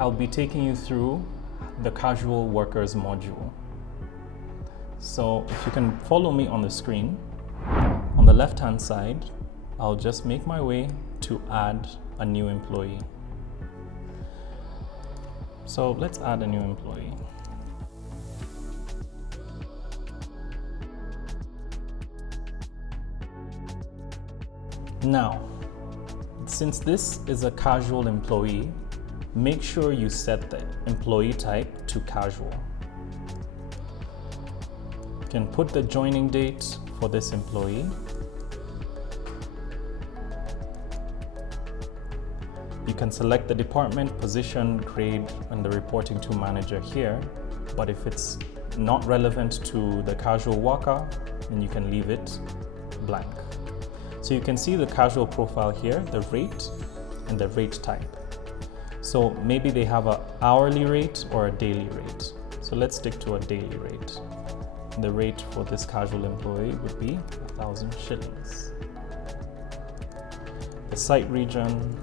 I'll be taking you through the casual workers module. So if you can follow me on the screen, on the left-hand side, I'll just make my way to add a new employee. So let's add a new employee. Now, since this is a casual employee, make sure you set the employee type to casual. You can put the joining date for this employee. You can select the department, position, grade, and the reporting to manager here. But if it's not relevant to the casual worker, then you can leave it blank. So you can see the casual profile here, the rate and the rate type. So maybe they have an hourly rate or a daily rate. So let's stick to a daily rate. The rate for this casual employee would be 1,000 shillings. The site region,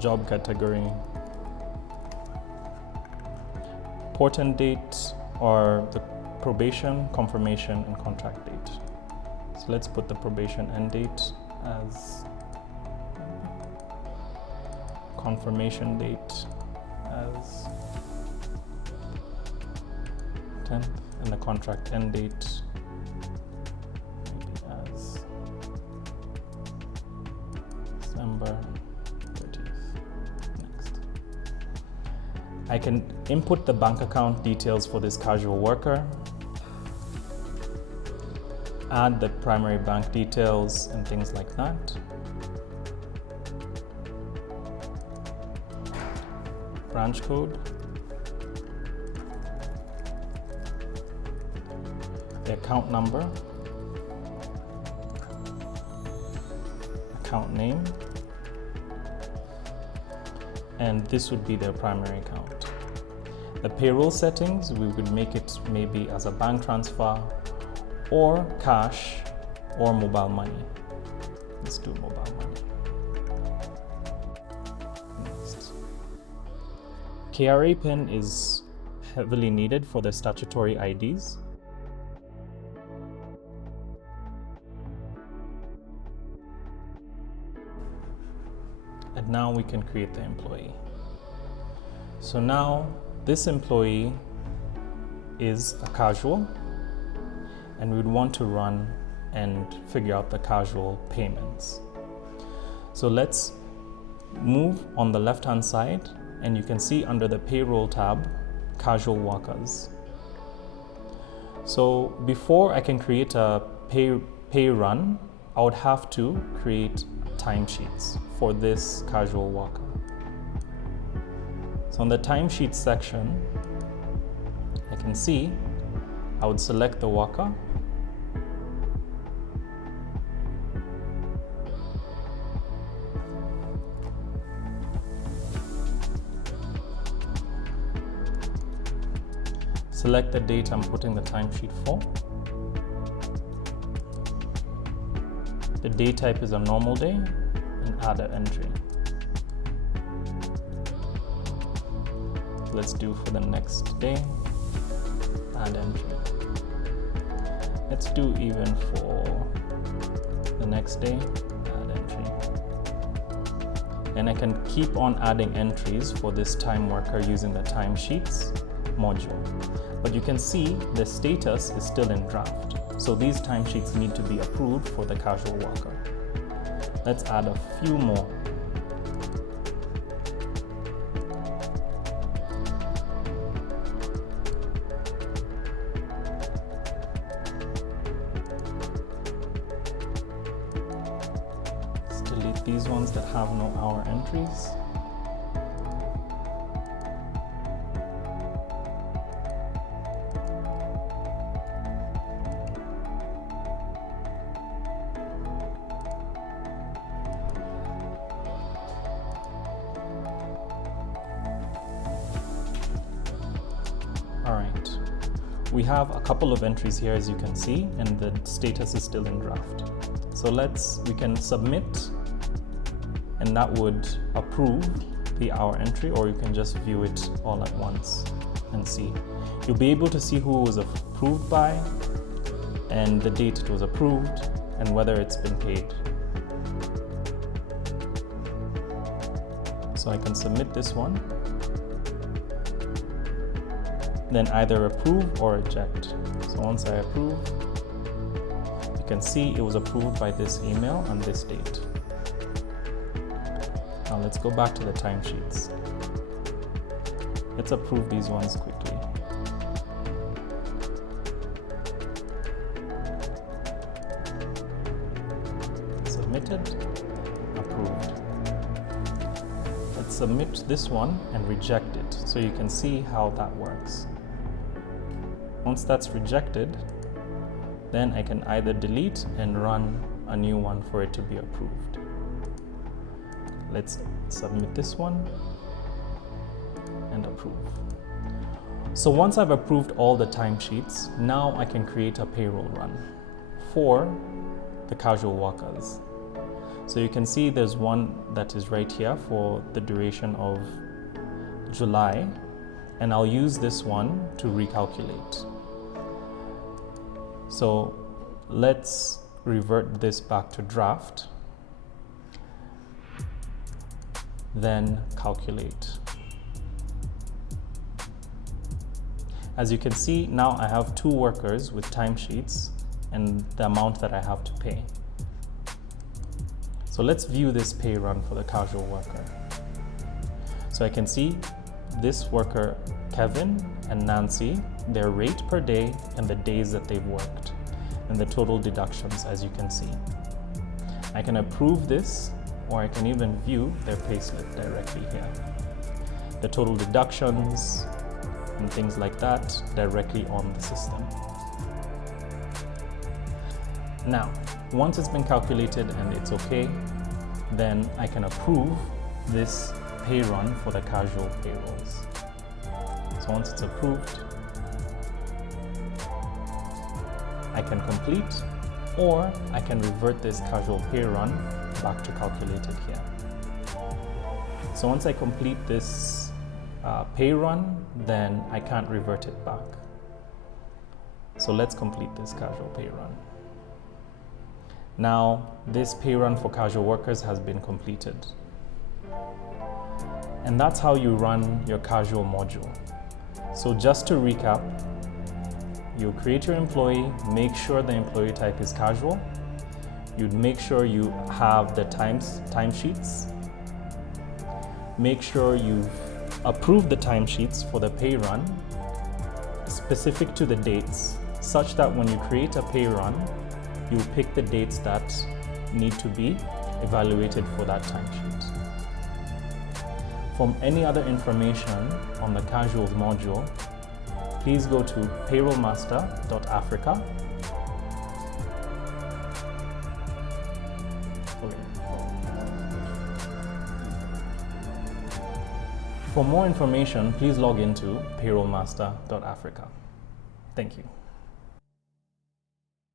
job category, port and date, or the probation, confirmation, and contract date. So let's put the probation end date as confirmation date as 10th, and the contract end date maybe as December 30th. Next. I can input the bank account details for this casual worker, add the primary bank details and things like that. Branch code, the account number, account name, and this would be their primary account. The payroll settings, we would make it maybe as a bank transfer or cash or mobile money. Let's do mobile money. Next. KRA PIN is heavily needed for the statutory IDs. And now we can create the employee. So now this employee is a casual, and we'd want to run and figure out the casual payments. So let's move on the left-hand side, and you can see under the payroll tab, casual workers. So before I can create a pay run, I would have to create timesheets for this casual worker. So on the timesheets section, I can see I would select the worker, select the date I'm putting the timesheet for. The day type is a normal day, and add an entry. Let's do for the next day, add entry. Let's do even for the next day, add entry. And I can keep on adding entries for this time worker using the timesheets module. But you can see the status is still in draft. So these timesheets need to be approved for the casual worker. Let's add a few more. Let's delete these ones that have no hour entries. All right, we have a couple of entries here, as you can see, and the status is still in draft. So we can submit and that would approve the hour entry, or you can just view it all at once and see. You'll be able to see who it was approved by and the date it was approved and whether it's been paid. So I can submit this one, then either approve or reject. So once I approve, you can see it was approved by this email on this date. Now let's go back to the timesheets. Let's approve these ones quickly. Submitted, approved. Let's submit this one and reject it so you can see how that works. Once that's rejected, then I can either delete and run a new one for it to be approved. Let's submit this one and approve. So once I've approved all the timesheets, now I can create a payroll run for the casual workers. So you can see there's one that is right here for the duration of July, and I'll use this one to recalculate. So let's revert this back to draft, then calculate. As you can see, now I have 2 workers with timesheets and the amount that I have to pay. So let's view this pay run for the casual worker. So I can see this worker, Kevin and Nancy, their rate per day and the days that they've worked, and the total deductions, as you can see. I can approve this, or I can even view their payslip directly here. The total deductions and things like that directly on the system. Now, once it's been calculated and it's okay, then I can approve this pay run for the casual payrolls. So once it's approved, I can complete, or I can revert this casual pay run back to calculated here. So once I complete this pay run, then I can't revert it back. So let's complete this casual pay run. Now, this pay run for casual workers has been completed. And that's how you run your casual module. So just to recap, you create your employee, make sure the employee type is casual. You'd make sure you have the timesheets. Make sure you've approved the timesheets for the pay run specific to the dates, such that when you create a pay run, you pick the dates that need to be evaluated for that timesheet. For any other information on the casuals module, please go to payrollmaster.africa. For more information, please log into payrollmaster.africa. Thank you.